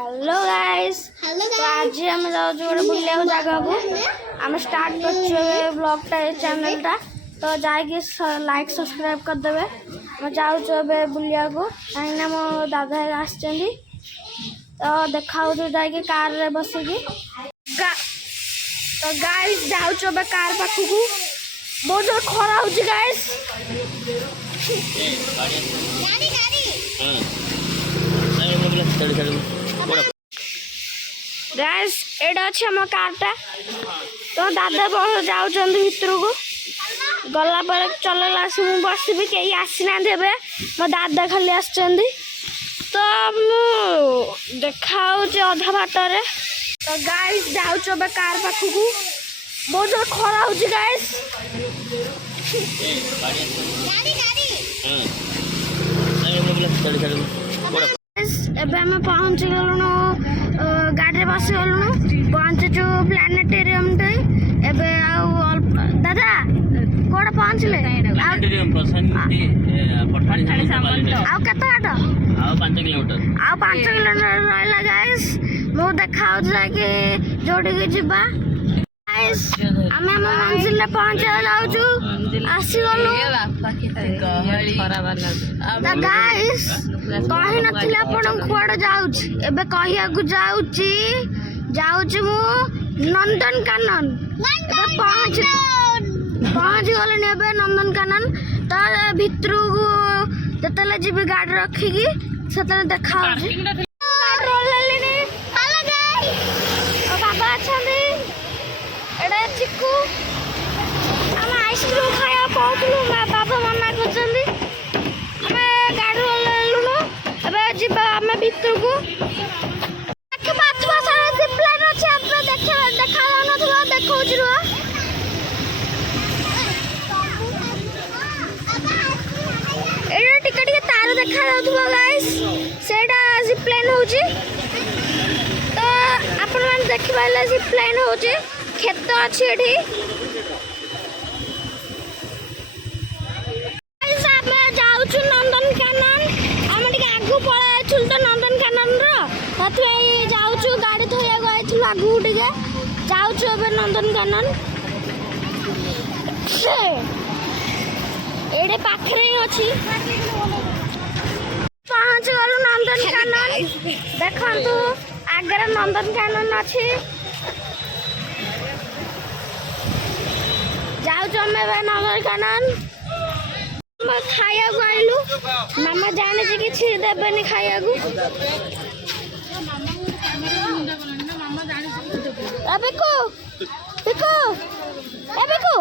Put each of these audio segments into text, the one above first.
Hello guys तो आज हम जाऊँ गोटे बुलिया जगह को आम स्टार्ट कर ब्लॉगटा चैनल टा तो जाकि लाइक सब्सक्राइब करदे आम जाऊँ बुलिया को कहीं मो दादा आस तो देखा जाकि कार रे बसिकी तो गाइस जाऊँ कार पाखक बहुत जोर खरा हो गाइस गाइस एटा अच्छे आम कारटा तो दादा बहुत जाऊँ भर को गला पर चलला मुझे बसबी कहीं आसीना मो दादा खाली आस तो मु देखा अधा बाटर तो गाइस जाऊँ कार पाखक बहुत जोर खरा हो गाइस एबे हम पहुंच गलुनु गाड़ी बस गलुनु पहुंचु प्लानेटेरियम टे एबे दादा कोड़ा पहुंचले आउ केते बाट आउ 5 किलोमीटर रहला गाइस मु देखा कि जोड़ी के जिबा गाइस हमें हम मंजिल रे पहुंच जाउछु आसी गलु गाइस कही नथिले आपण कुआडे जाउछ एबे कहिया को जाउची मु नंदनकानन पहुंच गले नेबे नंदनकानन तो भितर को जतले जीबी गाड़ी रखिकी सेतले देखा बाबा अच्छा एडा चिक्कू आम आइसक्रीम खाया कहूँ बाबा मना कर गाड़ी लुणु ए जा आम भितर को टिके तार देखा गाइस सेटा जिपलाइन होची तो आपण मैंने देखि पाइले जिपलाइन होची खेत अच्छी एठी नंदनकानन आम टे आगू पड़ा तो नंदनकानन जाऊँ गाड़ी थोड़ा आगू टे जाऊँ नंदनकानन एडे पाखरे ही अच्छी पहुंच गलु नंदनकानन देखंतु आगे नंदनकानन अच्छी जाऊँ नंदनकानन खाया को आइलु मामा जाने जे किछि देबेनी खाया को अबे को देखो अबे को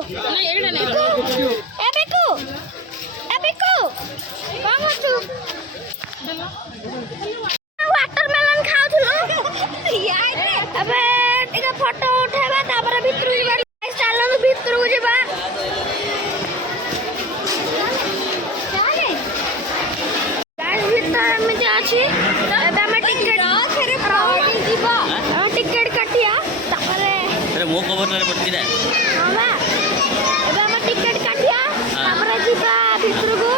कौन तू वाटरमेलन खाउथलो अबे टिका फोटो उठेबा तापर भितर जीवा चलन भितर को जीवा अच्छी टिकेट काटिया अरे मो खबर रे पटकी दे हां बा एबे हम टिकेट काटिया हमरा जीवा भितर को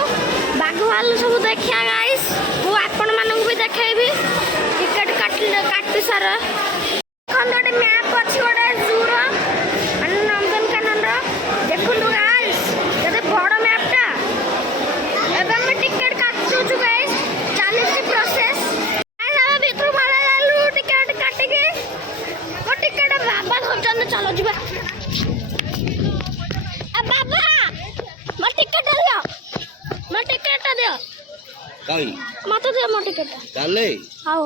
बागवाल सब देखिया गाइस मु आपण मानन भी देखेबी टिकेट काटी सार खंडटे मैप अछि गोटे जूर माने नंदनकानन रो देखुनु गाइस जदे बड़ मैपटा एबे हम टिकेट काटछु छु गाइस चालीस प्रोसेस गाइस हम भितर माला लालु टिकेट काटे के वो टिकेट बाबा धरचंद चलो जीवा ए बाबा म टिकेट दियो काई मत दे म टिकेट चले हाउ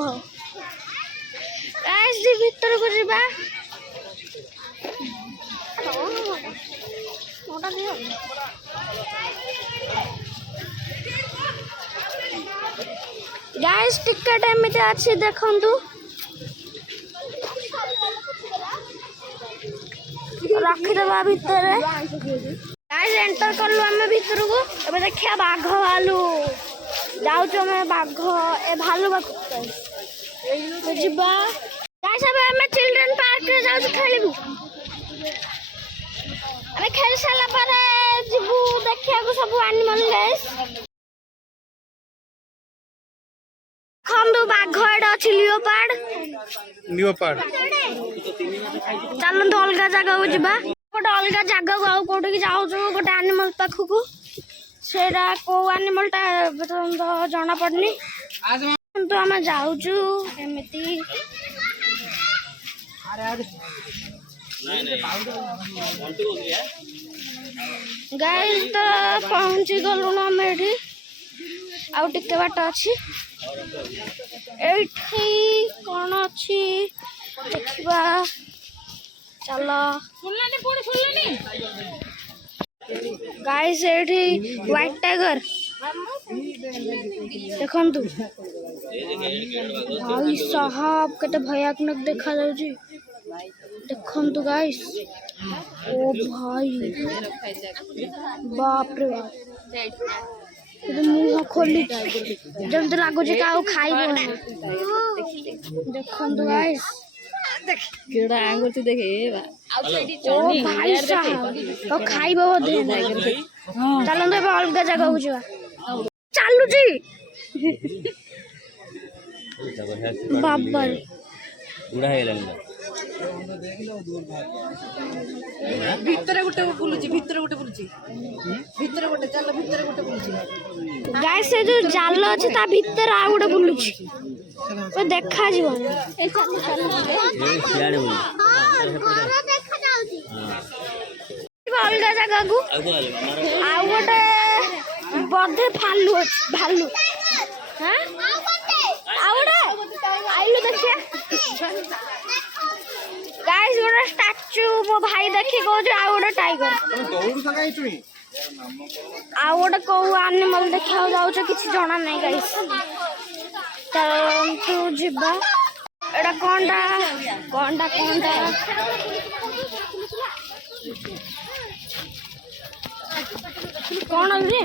गाइस जी भितर को जीवा मोटा दियो गाइस टिकेट एमिते अच्छी देखंतु रखिदेवा भितर गाइस एंटर करलु आम भितर को एबे देखिया बाघ भालू जाऊँ आम बाघ ए भालू बुझा गाइस अब आम चिल्ड्रेन पार्क रे जाऊँ खेलबू अबे खेल सारा पर जीवू देखिया को सब एनिमल गाइस ଦେଖନ୍ତୁ ବାଘ ଏଇଟା ଅଛି ଲିଓପାର୍ଡ। ଚାଲନ୍ତୁ ଅଲଗା ଜାଗାକୁ ଯିବା। ଗୋଟେ ଅଲଗା ଜାଗାକୁ ଆଉ କୋଉଠିକି ଯାଉଛୁ ଗୋଟେ ଆନିମଲ ପାଖକୁ। ସେଇଟା କୋଉ ଆନିମଲଟା ଜଣା ପଡୁନି କିନ୍ତୁ ଆମେ ଯାଉଛୁ ଏମିତି। ଗାଇସ୍ ତ ପହଞ୍ଚି ଗଲୁଣୁ ଆମେ ଏଠି। ଆଉ ଟିକେ ବାଟ ଅଛି। ଏଇଠି କ'ଣ ଅଛି ଦେଖିବା ଚାଲ। ଗାଇସ୍ ଏଇଠି ହ୍ୱାଇଟ୍ ଟାଇଗର ଦେଖନ୍ତୁ। ଭାଇ ସାହାବ କେତେ ଭୟାନକ ଦେଖାଯାଉଛି ଦେଖନ୍ତୁ ଗାଇସ୍। ଓ ଭାଇ ବାପରେ ବାପ ମୁହଁ ଖୋଲିଛି ଯେମିତି ଲାଗୁଛି କାହାକୁ ଖାଇବ। ଦେଖନ୍ତୁ ଗାଇସ୍ केड़ा आंगुर तू देखे ओ भाई साहब तो खाइबो बोधे। चलନ୍ତୁ ଏବେ ଅଲଗା ଜାଗାକୁ ଯିବା। ଚାଲୁଛି ବାବାରେ ବୁଢା ହେଇଗଲାଣି भितर गोटे बुलुची भितर गोटे बुलुची भितर गोटे चल भितर गोटे बुलुची गाइस से जो जाल अछि ता भीतर आ गोटे बुलुची तो देखा जीव। ଏ ସିଆଡେ ବୁଲି देखा जाउची अलगा जगह को आ गोटे बधे भालू अछि भालू। हां आ गोटे आइलो देखिया गाइस गोटे स्टैचू मो भाई देखि कहू आ गोटे टाइगर आ गोटे कौ एनिमल देखा जाउछ किछि जणा नै गाइस। तू जिबा एडा कोंडा कोंडा कोंडा कौन रे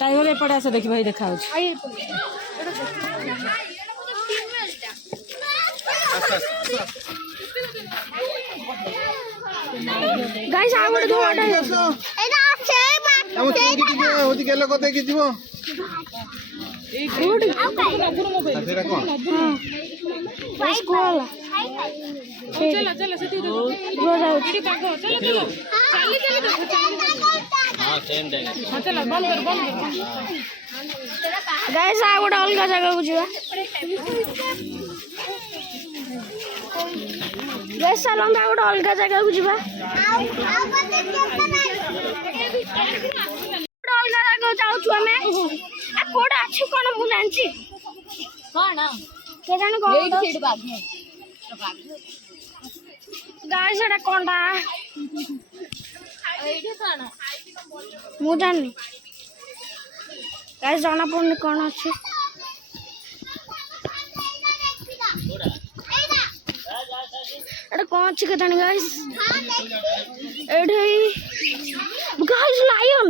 टाइगर एपटे आसे देखि भाई देखा होछ गाइस आ गोटे धोडा एडा আছে हम चोरी के होती के लोग देखि जीवो रोड तेरा कौन बस कोला चलो चलो सेठी रो जाओ चलो चलो चाली चली हां सेम टाइम हां चल बंद कर गाइस आ गोटे अलगा जगह को जीवा। गाइस चलंदा गोटे अलगा जगह को जीवा। अलगा जगह जाउछु हमें आ कोडा अछि कोन मु जानछि कोन के जाने कोन एई साइड बाघ गाइस एटा कोंडा एइठे कोन मु जाननी गाइस जाना पड़ने कौन अच्छे एटा कौन अच्छे के जाने गाइस एठे गाइस लायन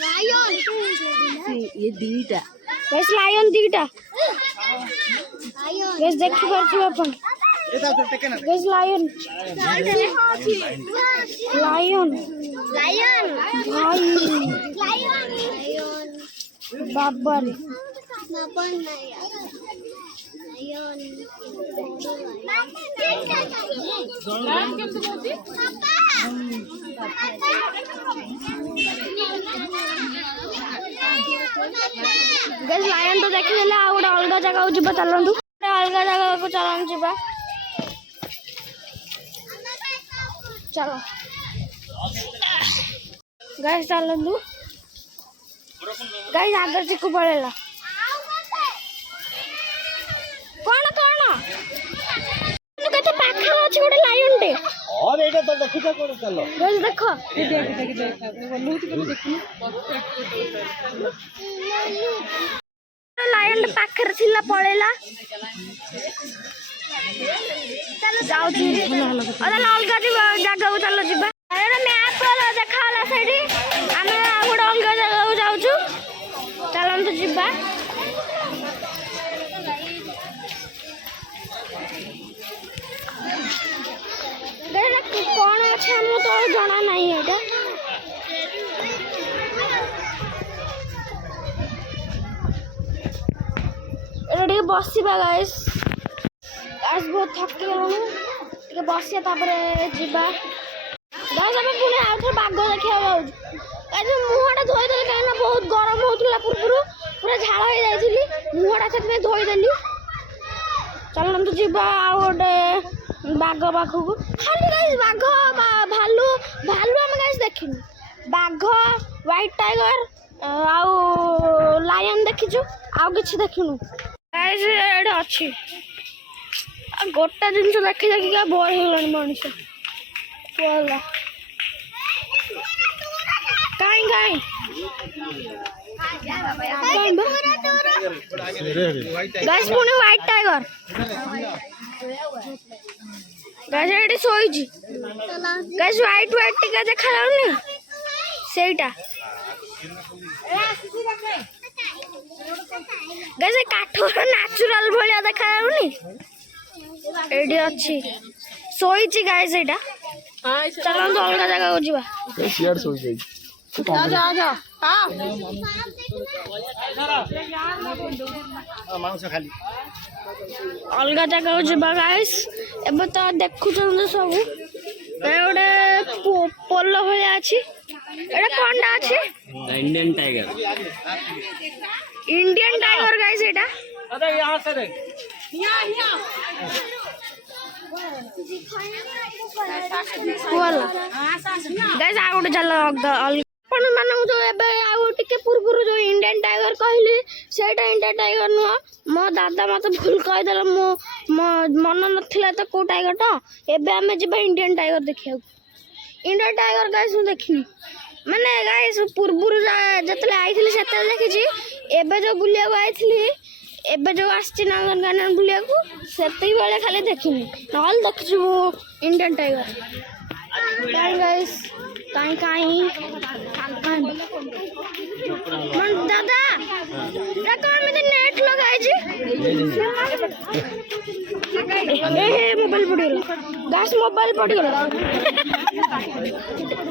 लायन ये दीटा गाइस लायन दीटा गाइस देखि परछु अपन गाइस लायन लायन लायन भाई lion Babar Babar guys lion तो देखि लेले आ गोटे अलगा जगह को जिबा चलंतु अलगा जगह को चलन जिबा चलो गाइस चलंतु गाइस आगर चिकु पड़ेला कोन कोन तू कते पाखर अछि गोटे लायन टे और एटा तो देखि जा कोन चलो गाइस देखो लायन पाखर थिला पड़ेला चलो जाउची अरे अलगा जगह को चलो जिबा अरे मैप पर देखा होला सेठी हमें आ गोटे अलगा जगह को जाउछु चलंतु जिबा। कौन अच्छे हम तो जना नहीं है बसवा गाइस आज बहुत थकी गलु टे बसिया तापर जीवा गाइस हम पुणी आउ थे बाघ देखा गाइस मुहटा धोईदेली कहीं बहुत गरम होता पूर्व पूरा झाड़ हो जाइली मुहटा से धोईदेली चलतु जीवा आ गोटे बाघ पाखक खाली गाइस बाघ भालू भालू आम गाइस देखिनु बाघ व्हाइट टाइगर आउ लायन देखीचु आउ किछि देखिनु गाइस एडे अछि गोटा जिनस देखि देखि का बोर होलानी मनुष्य बोला काई काई गाइस पुणी व्हाइट टाइगर गाइस एडी सोईची गाइस व्हाइट व्हाइट टिका देखा जाउनी सेटा गाइस काठर नेचुरल भलिया देखा जाउनी एडी अछि सोईची गाइस एटा चलो तो अलग जगह को जीवा सियार सोई जाई जा जा जा हां मांस खाली अलग जगह को जीवा गाइस एबे तो देखु छन सब गोटे पोलो भलिया अछि एटा कोनटा अछि इंडियन टाइगर गाइस एटा अरे यहाँ से देख गाइस आ गोटे चल आपण मानू जो एबे आ टिके पूर्व जो इंडियन टाइगर कहली सेटा इंडियन टाइगर नुह मो दादा मत भूल कहि देला मो मन नथिला त को टाइगर त एबे हमें जेबा इंडियन टाइगर देखियो इंडियन टाइगर गाइस मु देखिनी माने गाइस पूर्व जतले आइथिली सेते देखिची एबे जो बुलिया को आइथिली एबे जो आछि नंदनकानन बुलिया को सेते बेले खाली देखिनी नहल देखछु इंडियन टाइगर काई गाइस काई मन दादा कौन में नेट लगाई जी ए मोबाइल पड़ीगला गाइस मोबाइल पड़ीगला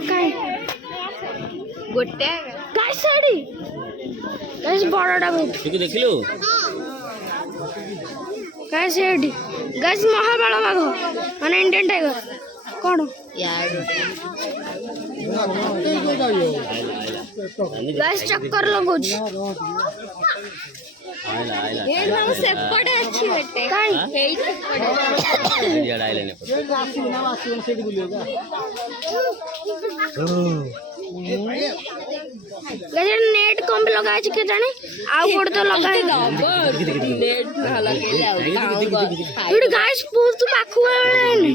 काई गोटे गाइस साड़ी गाइस बड़ाटा बहुत ठीक देखिलु गाइस एडी गाइस महाबल बाघ माने इंडियन टाइगर कौन गाइस चक्कर लगुच सेपटे अच्छी बेटे काई इंडिया आइलैंड गाइस नेट कम पे लगाई छ के जाने आ गोड़ तो लगाई नेट ना लगे इड गाइस बहुत पाखु आइलानी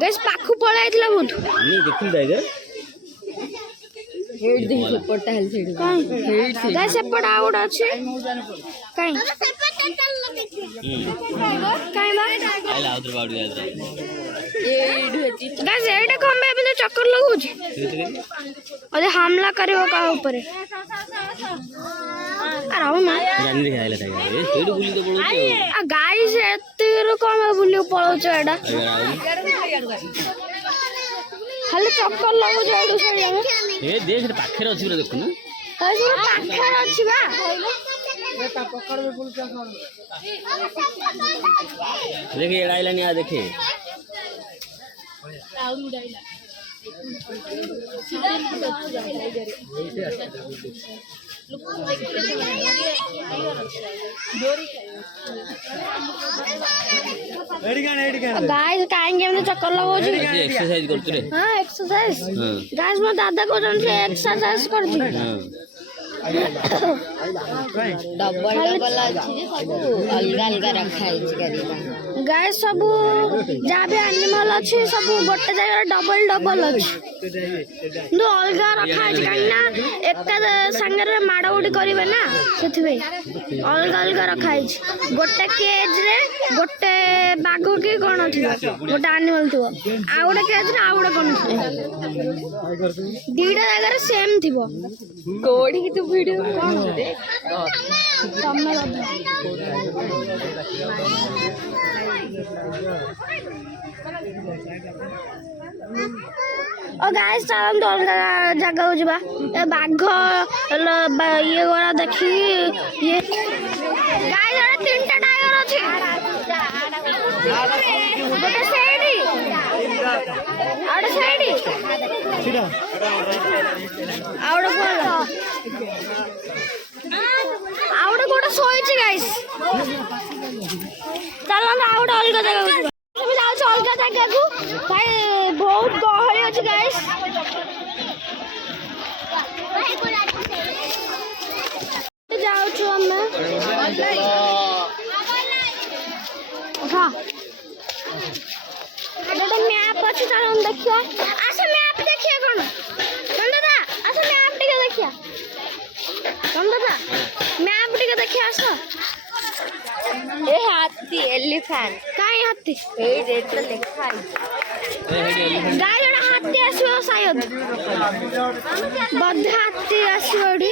गाइस पाखु पळाइतला बहुत नहीं देखिल टाइगर हेड देख सपोर्ट हेल सेड हेड गाइस सेपट आउट अछि काई काई बा आइला उधर बाउडी याद हेड होची गाइस एटा कम पे अभी चक्कर लगुच अरे हमला करियो का ऊपर अरे हो ना रानी देखा आइला टाइगर ए सेड बुली तो पड़ो आ गाइस एते कम बुलियो पळोच एटा खाली चक्कर लगुच एडू सड़िया में ए देख रे पाखरे अछि रे देखु न गाइस पाखर अछि बा देखे एड़ा आइला नहीं आ देखे गाइस काहेंगे में चक्कर लगोछ एक्सरसाइज करते रे हां एक्सरसाइज गाइस मो दादा को जन से एक्सरसाइज करती डबल डबल अछि जे सब अलगा अलगा रखा है करी गाइस सब जहाँ भी एनिमल अच्छे सब गोटे जगह डबल डबल अच्छे तो अलग रखा है कहीं एक सांगे माड़ उड़ी करेंगे ना से अलग अलग रखा है गोटे केज रे गोटे बाघ की कौन थी गोटे एनिमल थी आ गोटे केज रे आ गोटे कौन दीटा जगह सेम थी कोड़ी की तो वीडियो कौन और गाइस चलन तो अलग जगह हो जबा बाघ ये गोरा देखी ये ଗାଈ ଜଣେ ତିନିଟା ଟାଇଗର ଅଛି ଗୋଟେ ସେଇଠି ଆଉ ଗୋଟେ ସେଇଠି ଆଉ ଗୋଟେ ଭଲ ଆଉ ଗୋଟେ କୋଉଟା ଶୋଇଛି ଗାଇସ୍ ଚାଲନ୍ତୁ ଆଉ ଗୋଟେ ଅଲଗା ଜାଗାକୁ ଯିବା ଆମେ ଯାଉଛୁ ଅଲଗା ଜାଗାକୁ ଭାଇ ବହୁତ ଗହଳି ଅଛି ଗାଇସ୍ ଯାଉଛୁ ଆମେ ହଁ ଗୋଟେ ମ୍ୟାପ୍ ଅଛି ଚାଲନ୍ତୁ ଦେଖିବା ଆସ ମ୍ୟାପ୍ ଦେଖିବା କଣ ଦାଦା ଆସ ମ୍ୟାପ୍ ଟିକେ ଦେଖିବା ଦାଦା ମ୍ୟାପ୍ ଟିକେ ଦେଖିବା ଆସ ଏ ହାତୀ ଏଲିଫାଣ୍ଟ କାଇଁ ହାତୀ ଏଇ ରେଡ୍ରେ ଲେଖା ହେଇଛି ଗାଈ ଜଣେ ହାତୀ ଆସିବ ସାୟଦ ବୋଧେ ହାତୀ ଆସିବ ଏଠି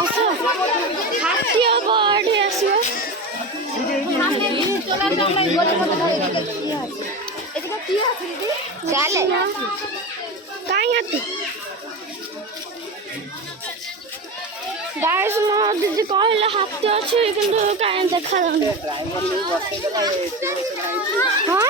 ଆସ ହାତୀ ହବ ଏଠି ଆସିବ ଚାଲେ କାଇଁ ହାତୀ ଗାଇସ୍ ମୋ ଦିଦି କହିଲେ ହାତୀ ଅଛି କିନ୍ତୁ କାଇଁ ଦେଖାଯାଉନି ହଁ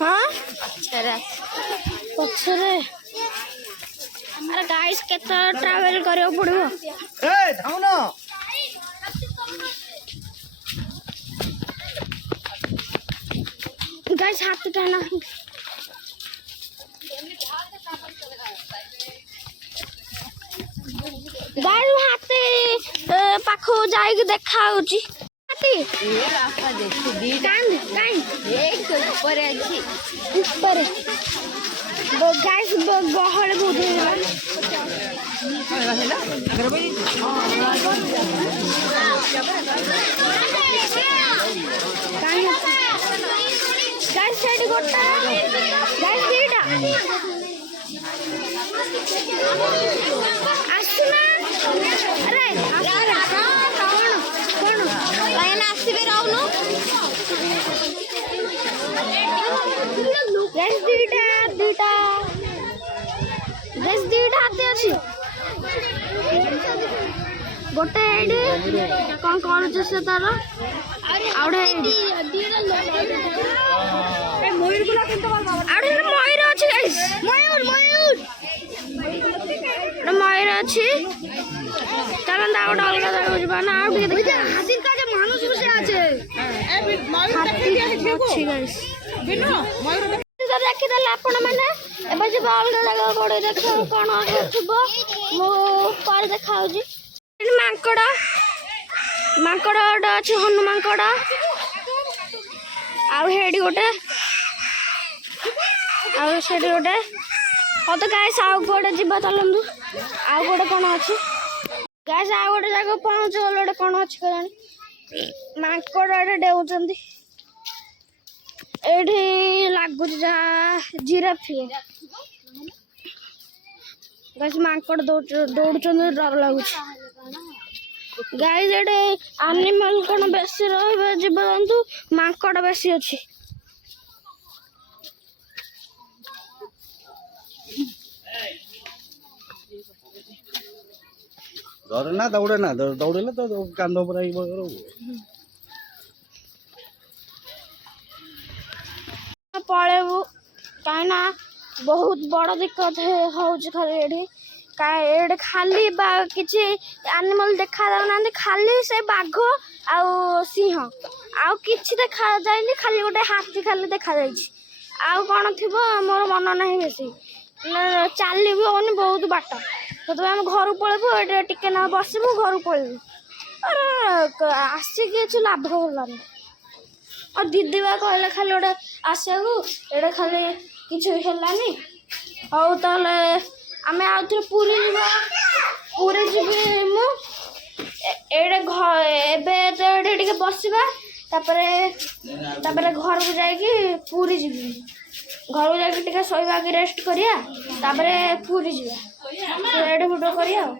हाँ पछरे अरे गाइस केते ट्रैवल करियो पड़िबो ଏ ଧାଉନ गाइस हाथ टाना गाइस हाथी पाखो जाई के देखा होची हाथी ये रास्ता देखी दी कांद काई एक ऊपर अच्छी ऊपर गाइस गहळ बहुत होला काई गाइस सेडी गोटा गाइस दीटा आसुना अरे आसुना कोन कोन लाइन आसीबे रहनु गाइस दीटा दीटा गाइस दीटा हाथे अछि गोटे एडी कोन करूछ से तार आउडे ए मयूर गुला किंतु आउडे मयूर अछि गाइस मयूर मयूर मयूर अछि चलन आउडे अलगा जगह जबा ना आउ के देख हाथी का जे मानुष बसे আছে ए मयूर देखि अछि गाइस बिनो मयूर देखि देले आपण माने एबे जे अलगा जगह पड़े देख कोन थिबो मो पर देखाउ जी मांकड़ा मांकड़ा अछि हनु मांकड़ा आउ हेडी गोटे आउ सेडी गोटे हो तो गाइस आउ गोटे जिबा चलंदु आउ गोटे कोन अछि गाइस आउ गोटे जगह पहुंच गल गोटे कोन अछि केलानी मांकड़ा डेउचंदी एठी लागु जा जिराफ गाइस मांकड़ दौड़चंदी डर लागु गाइस एटे एनिमल कोन बेसी रहबे जीवजंतु मांकड़ बेसी अछि डरे ना दौड़े ना दौड़ेले तो कांध पर आई बगरो पळेबु काइना बहुत बड़ दिक्कत होउछ खाली एठी एडे खाली बा किछि एनिमल देखा जाउना खाली से बाघ आउ सिंह आउ किछि देखा जाइनी खाली गोटे हाथी खाली देखा जाइछि आउ कोन थिबो मोर मन नाही बेसी चाली भी होनी बहुत बाट तो हम घर पळेबु एडे टिके ना बसिबु घर पळेबु अरे आसी किछि लाभ होलानी और दीदी बा कहले खाली गोटे आसियाकू एडे खाली किछि हेलानी हौ ताले आमे आउथरे पूरी जीबे मु एडे एबे तो एडे टिके ବସିବା ତାପରେ ଘରକୁ ଯାଇକି ପୁରୀ ଯିବି ଘରକୁ ଯାଇକି ଟିକେ ଶୋଇବା ଆଗେ ରେଷ୍ଟ କରିବା ତାପରେ ପୁରୀ ଯିବା ରେଡି ଫୁଡ କରିବା ଆଉ